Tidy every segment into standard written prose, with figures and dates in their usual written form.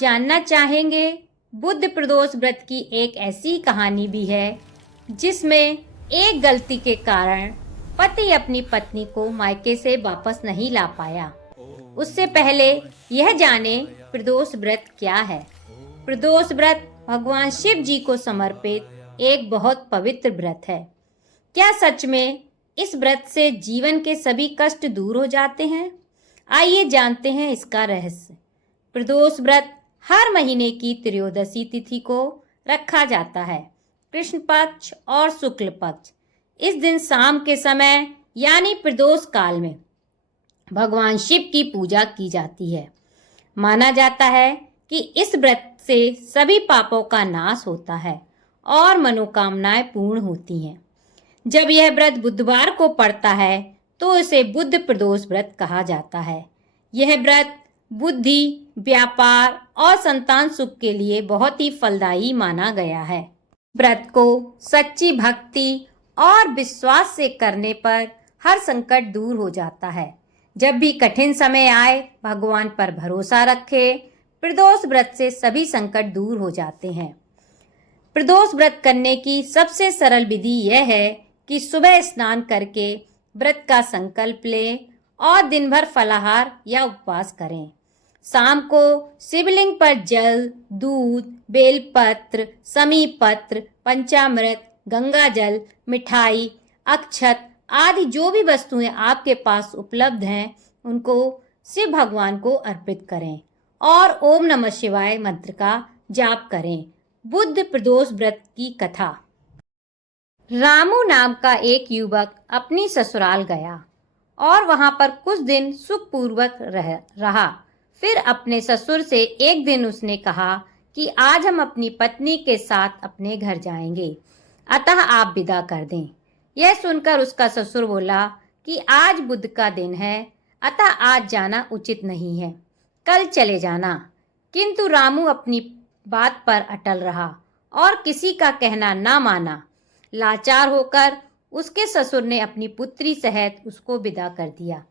जानना चाहेंगे बुद्ध प्रदोष व्रत की एक ऐसी कहानी भी है जिसमें एक गलती के कारण पति अपनी पत्नी को मायके से वापस नहीं ला पाया। उससे पहले यह जाने प्रदोष व्रत क्या है। प्रदोष व्रत भगवान शिव जी को समर्पित एक बहुत पवित्र व्रत है। क्या सच में इस व्रत से जीवन के सभी कष्ट दूर हो जाते हैं? आइए जानते हैं इसका रहस्य। प्रदोष व्रत हर महीने की त्रयोदशी तिथि को रखा जाता है, कृष्ण पक्ष और शुक्ल पक्ष। इस दिन शाम के समय यानी प्रदोष काल में भगवान शिव की पूजा की जाती है। माना जाता है कि इस व्रत से सभी पापों का नाश होता है और मनोकामनाएं पूर्ण होती हैं। जब यह व्रत बुधवार को पड़ता है तो इसे बुद्ध प्रदोष व्रत कहा जाता है। यह व्रत बुद्धि, व्यापार और संतान सुख के लिए बहुत ही फलदायी माना गया है। व्रत को सच्ची भक्ति और विश्वास से करने पर हर संकट दूर हो जाता है। जब भी कठिन समय आए भगवान पर भरोसा रखे। प्रदोष व्रत से सभी संकट दूर हो जाते हैं। प्रदोष व्रत करने की सबसे सरल विधि यह है कि सुबह स्नान करके व्रत का संकल्प लें और दिन भर फलाहार या उपवास करें। शाम को शिवलिंग पर जल, दूध, बेलपत्र, समीपत्र, पंचामृत, गंगा जल, मिठाई, अक्षत आदि जो भी वस्तुएं आपके पास उपलब्ध हैं उनको शिव भगवान को अर्पित करें और ओम नमः शिवाय मंत्र का जाप करें। बुद्ध प्रदोष व्रत की कथा। रामू नाम का एक युवक अपनी ससुराल गया और वहां पर कुछ दिन सुखपूर्वक रहा। फिर अपने ससुर से एक दिन उसने कहा कि आज हम अपनी पत्नी के साथ अपने घर जाएंगे, अतः आप विदा कर दें। यह सुनकर उसका ससुर बोला कि आज बुध का दिन है, अतः आज जाना उचित नहीं है, कल चले जाना। किंतु रामू अपनी बात पर अटल रहा और किसी का कहना ना माना। लाचार होकर उसके ससुर ने अपनी पुत्री सहित उसको विदा कर दिया।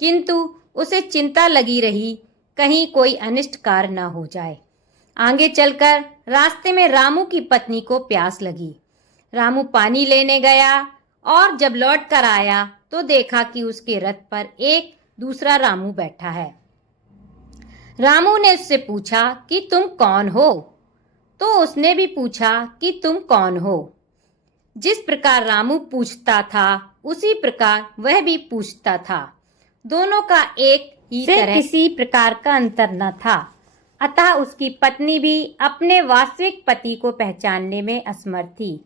किंतु उसे चिंता लगी रही कहीं कोई अनिष्ट कार्य न हो जाए। आगे चलकर रास्ते में रामू की पत्नी को प्यास लगी। रामू पानी लेने गया और जब लौट कर आया तो देखा कि उसके रथ पर एक दूसरा रामू बैठा है। रामू ने उससे पूछा कि तुम कौन हो? तो उसने भी पूछा कि तुम कौन हो? जिस प्रकार रामू पूछता था उसी प्रकार वह भी पूछता था। दोनों का एक ही तरह किसी प्रकार का अंतर न था, अतः उसकी पत्नी भी अपने वास्तविक पति को पहचानने में असमर्थ थी।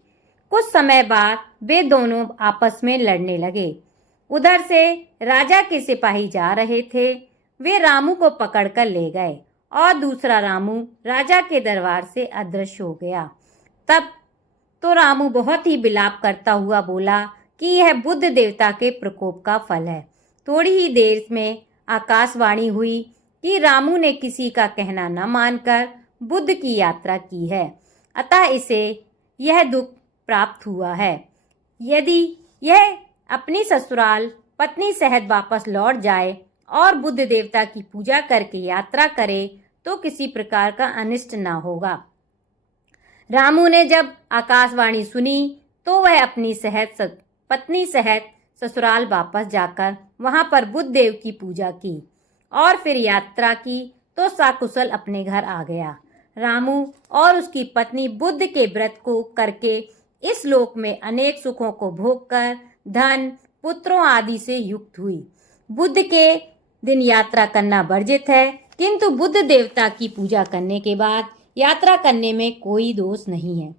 कुछ समय बाद वे दोनों आपस में लड़ने लगे। उधर से राजा के सिपाही जा रहे थे। वे रामू को पकड़कर ले गए और दूसरा रामू राजा के दरबार से अदृश्य हो गया। तब तो रामू बहुत ही विलाप करता हुआ बोला कि यह बुद्ध देवता के प्रकोप का फल है। थोड़ी ही देर में आकाशवाणी हुई कि रामू ने किसी का कहना न मानकर बुद्ध की यात्रा की है, अतः इसे यह दुख प्राप्त हुआ है। यदि यह अपनी ससुराल पत्नी सहित वापस लौट जाए और बुद्ध देवता की पूजा करके यात्रा करे तो किसी प्रकार का अनिष्ट न होगा। रामू ने जब आकाशवाणी सुनी तो वह अपनी पत्नी सहित ससुराल वापस जाकर वहां पर बुद्ध देव की पूजा की और फिर यात्रा की तो सकुशल अपने घर आ गया। रामू और उसकी पत्नी बुद्ध के व्रत को करके इस लोक में अनेक सुखों को भोगकर धन, पुत्रों आदि से युक्त हुई। बुद्ध के दिन यात्रा करना वर्जित है, किंतु बुद्ध देवता की पूजा करने के बाद यात्रा करने में कोई दोष नहीं है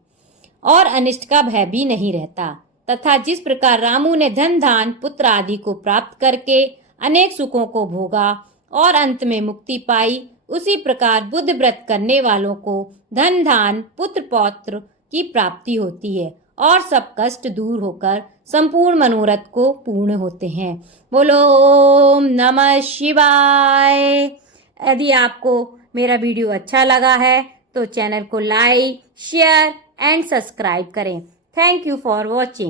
और अनिष्ट का भय भी नहीं रहता। तथा जिस प्रकार रामू ने धन, धान, पुत्र आदि को प्राप्त करके अनेक सुखों को भोगा और अंत में मुक्ति पाई, उसी प्रकार बुद्ध व्रत करने वालों को धन, धान, पुत्र, पौत्र की प्राप्ति होती है और सब कष्ट दूर होकर संपूर्ण मनोरथ को पूर्ण होते हैं। बोलो ओम नमः शिवाय। यदि आपको मेरा वीडियो अच्छा लगा है तो चैनल को लाइक, शेयर एंड सब्सक्राइब करें। Thank you for watching.